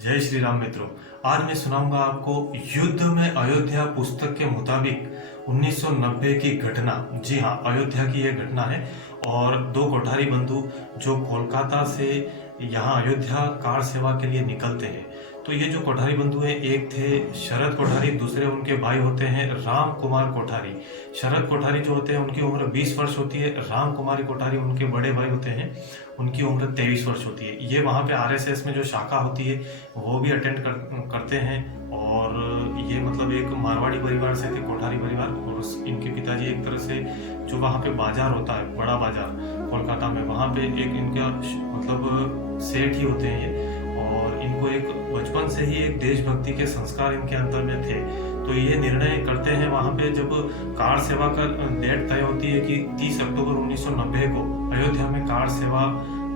जय श्री राम मित्रों। आज मैं सुनाऊंगा आपको युद्ध में अयोध्या पुस्तक के मुताबिक 1990 की घटना। जी हाँ, अयोध्या की यह घटना है। और दो कोठारी बंधु जो कोलकाता से यहाँ अयोध्या कार सेवा के लिए निकलते हैं। तो ये जो कोठारी बंधु हैं, एक थे शरद कोठारी, दूसरे उनके भाई होते हैं राम कुमार कोठारी। शरद कोठारी जो होते हैं उनकी उम्र 20 वर्ष होती है। राम कुमारी कोठारी उनके बड़े भाई होते हैं, उनकी उम्र 23 वर्ष होती है। ये वहाँ पे आरएसएस में जो शाखा होती है वो भी अटेंड करते हैं। और ये मतलब एक मारवाड़ी परिवार से थे, कोठारी परिवार। और इनके पिताजी एक तरह से जो वहाँ पे बाजार होता है, बड़ा बाजार कोलकाता में, वहाँ पे एक इनका मतलब सेठ ही होते हैं ये। और इनको एक बचपन से ही एक देशभक्ति के संस्कार इनके अंदर में थे। तो ये निर्णय करते हैं वहाँ पे, जब कार सेवा का डेट तय होती है कि 30 अक्टूबर 1990 को अयोध्या में कार सेवा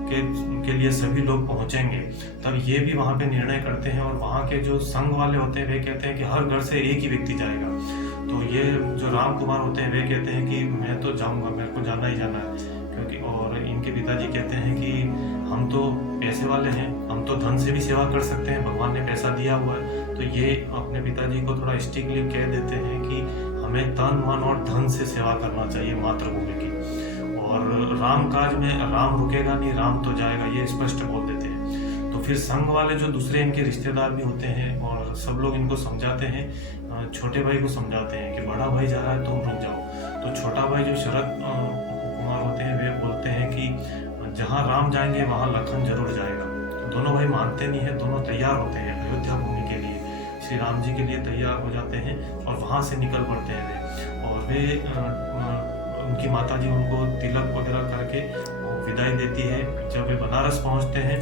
के लिए सभी लोग पहुंचेंगे, तब ये भी वहाँ पे निर्णय करते हैं। और वहाँ के जो संघ वाले होते हैं वे कहते हैं कि हर घर से एक ही व्यक्ति जाएगा। तो ये जो राम कुमार होते हैं वे कहते हैं कि मैं तो जाऊँगा, मेरे को जाना ही जाना है। क्योंकि और इनके पिताजी कहते हैं कि हम तो पैसे वाले हैं, हम तो धन से भी सेवा कर सकते हैं, भगवान ने पैसा दिया हुआ है। तो ये अपने पिताजी को थोड़ा स्ट्रिक्टली कह देते हैं कि हमें तन मन और धन से सेवा करना चाहिए मातृभूमि की। और राम काज में राम रुकेगा नहीं, राम तो जाएगा, ये स्पष्ट बोल देते हैं। तो फिर संघ वाले जो दूसरे इनके रिश्तेदार भी होते हैं और सब लोग इनको समझाते हैं, छोटे भाई को समझाते हैं कि बड़ा भाई जा रहा है, तुम रुक जाओ। तो छोटा भाई जो शरद कुमार होते हैं वे बोलते हैं कि जहाँ राम जाएंगे वहाँ लखन जरूर जाएगा। तो दोनों भाई मानते नहीं है, दोनों तैयार होते हैं अयोध्या घूमने के लिए, श्री राम जी के लिए तैयार हो जाते हैं और वहाँ से निकल पड़ते हैं वे। और वे उनकी माताजी उनको तिलक वगैरह करके विदाई देती है। जब वे बनारस पहुँचते हैं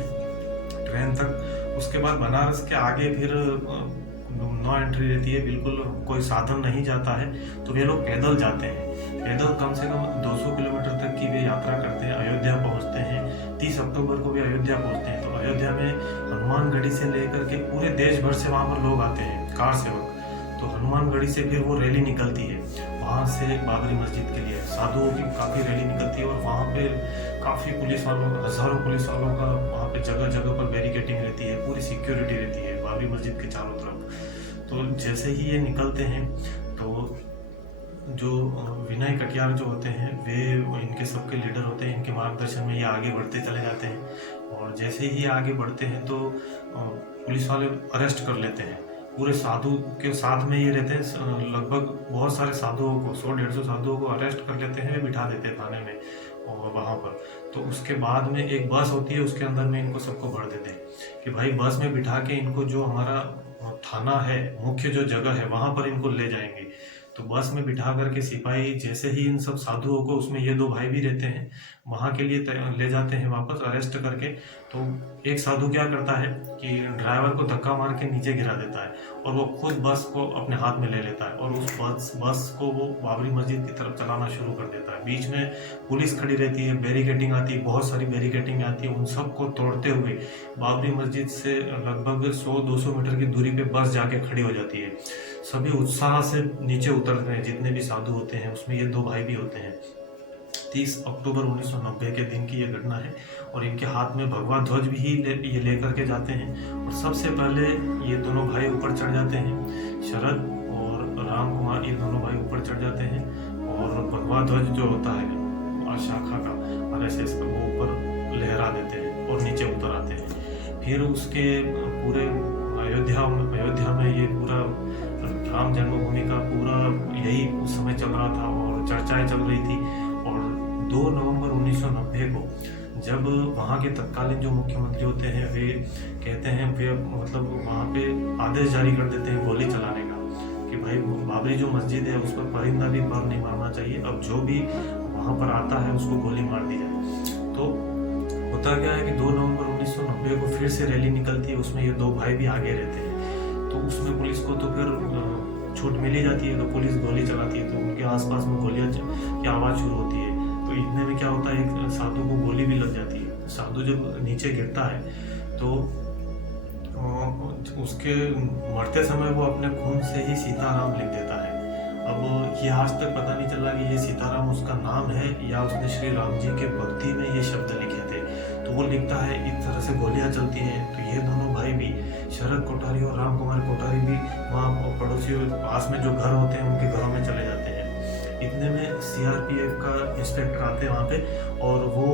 ट्रेन तक, उसके बाद बनारस के आगे फिर नो एंट्री रहती है, बिल्कुल कोई साधन नहीं जाता है। तो वे लोग पैदल जाते हैं, पैदल कम से कम 200 किलोमीटर तक की वे यात्रा करते हैं, अयोध्या पहुंचते हैं। 30 अक्टूबर को वे अयोध्या पहुंचते हैं। तो अयोध्या में हनुमानगढ़ी से लेकर के पूरे देश भर से वहाँ पर लोग आते हैं कार सेवक। तो हनुमानगढ़ी से फिर वो रैली निकलती है वहाँ से बाबरी मस्जिद के लिए, साधुओं की काफ़ी रैली निकलती है। और वहाँ पे काफ़ी पुलिस वालों, हज़ारों पुलिस वालों का वहाँ पे जगह जगह पर बैरिकेटिंग रहती है, पूरी सिक्योरिटी रहती है बाबरी मस्जिद के चारों तरफ। तो जैसे ही ये निकलते हैं तो जो विनय कटियार जो होते हैं वे इनके सबके लीडर होते हैं, इनके मार्गदर्शन में ये आगे बढ़ते चले जाते हैं। और जैसे ही आगे बढ़ते हैं तो पुलिस वाले अरेस्ट कर लेते हैं। पूरे साधु के साथ में ये रहते हैं, लगभग बहुत सारे साधुओं को, 100-150 साधुओं को अरेस्ट कर लेते हैं, वे बिठा देते हैं थाने में और वहाँ पर। तो उसके बाद में एक बस होती है, उसके अंदर में इनको सबको भर देते हैं कि भाई बस में बिठा के इनको जो हमारा थाना है, मुख्य जो जगह है, वहाँ पर इनको ले जाएंगे। तो बस में बिठा करके सिपाही जैसे ही इन सब साधुओं को, उसमें ये दो भाई भी रहते हैं, वहाँ के लिए ले जाते हैं वापस अरेस्ट करके। तो एक साधु क्या करता है कि ड्राइवर को धक्का मार के नीचे गिरा देता है और वो खुद बस को अपने हाथ में ले लेता है और उस बस को वो बाबरी मस्जिद की तरफ चलाना शुरू कर देता है। बीच में पुलिस खड़ी रहती है, बैरिकेटिंग आती है, बहुत सारी बैरिकेटिंग आती है। उन सबको तोड़ते हुए बाबरी मस्जिद से लगभग 100-200 मीटर की दूरी पे बस जाके खड़ी हो जाती है। सभी उत्साह से नीचे उतरते हैं, जितने भी साधु होते हैं, उसमें ये दो भाई भी होते हैं। 30 अक्टूबर 1990 के दिन की ये घटना है। और इनके हाथ में भगवा ध्वज भी ये लेकर के जाते हैं। और सबसे पहले ये दोनों भाई ऊपर चढ़ जाते हैं, शरद और राम कुमार, ये दोनों भाई ऊपर चढ़ जाते हैं। और भगवा ध्वज जो होता है शाखा का, आरएसएस का, वो ऊपर लहरा देते हैं और नीचे उतर आते हैं। फिर उसके पूरे अयोध्या में ये पूरा राम जन्मभूमि का पूरा यही उस समय चल रहा था और चर्चाएं चल रही थी। और 2 नवंबर 1990 को जब वहाँ के तत्कालीन जो मुख्यमंत्री होते हैं वे कहते हैं, वे मतलब वहाँ पे आदेश जारी कर देते हैं गोली चलाने का कि भाई बाबरी जो मस्जिद है उस पर परिंदा भी पर नहीं मारना चाहिए, अब जो भी वहाँ पर आता है उसको गोली मार दी जाए। तो होता क्या है कि 2 नवंबर 1990 को फिर से रैली निकलती है, उसमें ये दो भाई भी आगे रहते हैं। तो उसमें पुलिस को तो फिर छूट मिल ही जाती है, तो पुलिस गोली चलाती है। तो उनके आसपास में गोलियां की आवाज़ शुरू होती है। तो इतने में क्या होता है, एक साधु को गोली भी लग जाती है। साधु जब नीचे गिरता है तो उसके मरते समय वो अपने खून से ही सीताराम लिख देता है। अब ये आज तक पता नहीं चला कि ये सीताराम उसका नाम है या उसने श्री राम जी के भक्ति में ये शब्द लिखे थे। तो वो लिखता है, इस तरह से गोलियां चलती हैं। तो ये दोनों भाई भी, शरद कोठारी और राम कुमार कोठारी भी वहाँ पड़ोसियों पास में जो घर होते हैं उनके घरों में चले जाते हैं। इतने में सीआरपीएफ का इंस्पेक्टर आते हैं वहाँ पे, और वो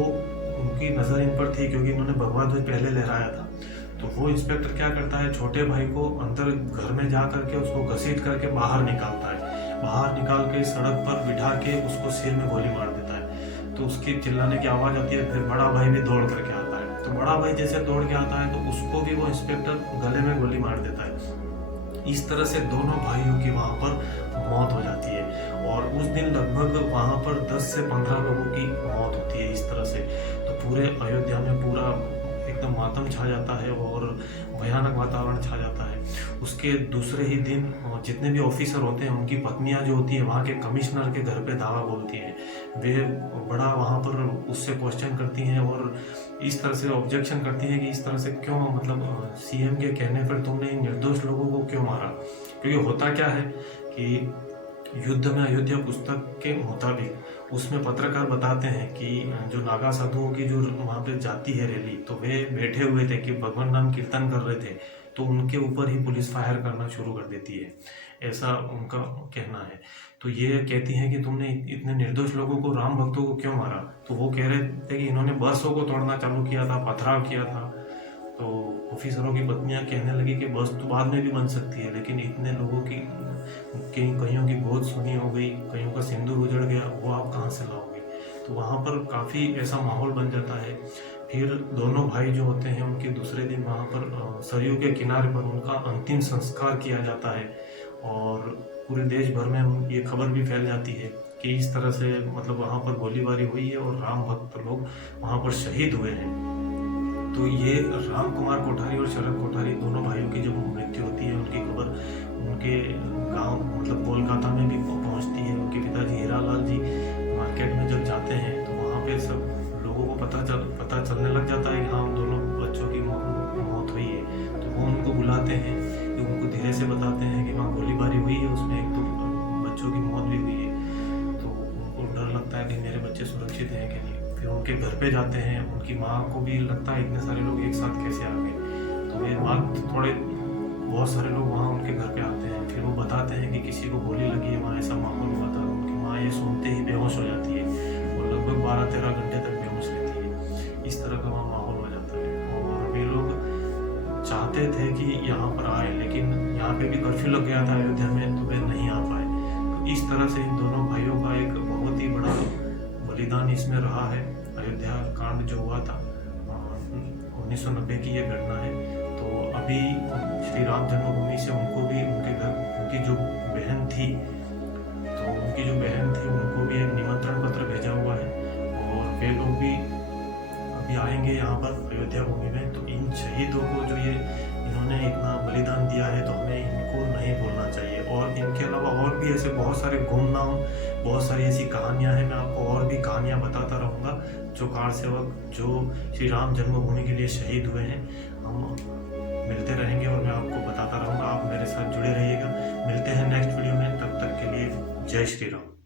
उनकी नज़र इन पर थी क्योंकि इन्होंने भगवा ध्वज पहले लहराया था। तो वो इंस्पेक्टर क्या करता है, छोटे भाई को अंदर घर में जा करके उसको घसीट करके बाहर निकालता है। बाहर निकाल के सड़क पर बिठा के उसको सिर में गोली मार देता है। तो उसकी चिल्लाने की आवाज़ आती है। फिर बड़ा भाई भी दौड़ करके आता है। तो बड़ा भाई जैसे दौड़ के आता है तो उसको भी वो इंस्पेक्टर गले में गोली मार देता है। इस तरह से दोनों भाइयों की वहाँ पर मौत हो जाती है। और उस दिन लगभग वहाँ पर 10 से 15 लोगों की मौत होती है इस तरह से। तो पूरे अयोध्या में पूरा एकदम मातम छा जाता है और भयानक वातावरण छा जाता है। उसके दूसरे ही दिन जितने भी ऑफिसर होते हैं उनकी पत्नियां जो होती है वहाँ के कमिश्नर के घर पे धावा बोलती हैं। वे बड़ा वहाँ पर उससे क्वेश्चन करती हैं और इस तरह से ऑब्जेक्शन करती हैं कि इस तरह से क्यों, मतलब सीएम के कहने पर तुमने इन निर्दोष लोगों को क्यों मारा। क्योंकि होता क्या है कि युद्ध में अयोध्या पुस्तक के मुताबिक उसमें पत्रकार बताते हैं कि जो नागा साधुओं की जो वहाँ पे जाती है रैली, तो वे बैठे हुए थे कि भगवान नाम कीर्तन कर रहे थे, तो उनके ऊपर ही पुलिस फायर करना शुरू कर देती है, ऐसा उनका कहना है। तो ये कहती हैं कि तुमने इतने निर्दोष लोगों को, राम भक्तों को क्यों मारा। तो वो कह रहे थे कि इन्होंने बसों को तोड़ना चालू किया था, पथराव किया था। तो ऑफिसरों की पत्नियां कहने लगी कि बस तो बाद में भी बन सकती है, लेकिन इतने लोगों की कईयों की गोद सुनी हो गई, कईयों का सिंदूर उजड़ गया, वो आप कहाँ से लाओगे। तो वहाँ पर काफ़ी ऐसा माहौल बन जाता है। फिर दोनों भाई जो होते हैं उनके दूसरे दिन वहाँ पर सरयू के किनारे पर उनका अंतिम संस्कार किया जाता है। और पूरे देश भर में ये खबर भी फैल जाती है कि इस तरह से मतलब वहाँ पर गोलीबारी हुई है और राम भक्त लोग वहाँ पर शहीद हुए हैं। तो ये राम कुमार कोठारी और शरद कोठारी दोनों भाइयों की जब मृत्यु होती है, उनकी खबर उनके गांव मतलब कोलकाता में भी पहुंचती है। उनके पिताजी हीरालाल जी मार्केट में जब जाते हैं तो वहाँ पे सब लोगों को पता चलने लग जाता है कि हाँ दोनों बच्चों की मौत हुई है। तो वो उनको बुलाते हैं, कि उनको धीरे से बताते हैं कि वहाँ गोलीबारी हुई है, उसमें एक तो बच्चों की मौत भी हुई है। तो उनको डर लगता है कि मेरे बच्चे सुरक्षित हैं कि नहीं। फिर उनके घर पे जाते हैं, उनकी माँ को भी लगता है इतने सारे लोग एक साथ कैसे आ गए। तो ये बात बहुत सारे लोग वहाँ उनके घर पे आते हैं। फिर वो बताते हैं कि किसी को गोली लगी है, वहाँ ऐसा माहौल हुआ था। उनकी माँ ये सुनते ही बेहोश हो जाती है और लगभग 12-13 घंटे तक बेहोश रहती है। इस तरह का वहाँ माहौल हो जाता है। और वे लोग चाहते थे कि यहाँ पर आए, लेकिन यहाँ पे भी कर्फ्यू लग गया था अयोध्या में, तो वे नहीं आ पाए। तो इस तरह से इन दोनों भाइयों का एक बहुत ही बड़ा बलिदान इसमें रहा है। अयोध्या कांड जो हुआ था 1990 की ये घटना है। तो अभी श्री राम जन्मभूमि से उनको भी उनके घर उनकी जो बहन थी, तो उनकी जो बहन थी उनको भी एक निमंत्रण पत्र भेजा हुआ है और वे लोग भी अभी आएंगे यहाँ पर अयोध्या भूमि में। तो इन शहीदों को जो ये इन्होंने इतना बलिदान दिया है, तो हमें इनको नहीं भूलना चाहिए। और इनके अलावा और भी ऐसे बहुत सारे गुमनाम, बहुत सारी ऐसी कहानियाँ हैं। मैं आपको और भी कहानियाँ बताता रहूँगा जो कार सेवक जो श्री राम जन्मभूमि के लिए शहीद हुए हैं। हम मिलते रहेंगे और मैं आपको बताता रहूँगा। आप मेरे साथ जुड़े रहिएगा। मिलते हैं नेक्स्ट वीडियो में, तब तक के लिए जय श्री राम।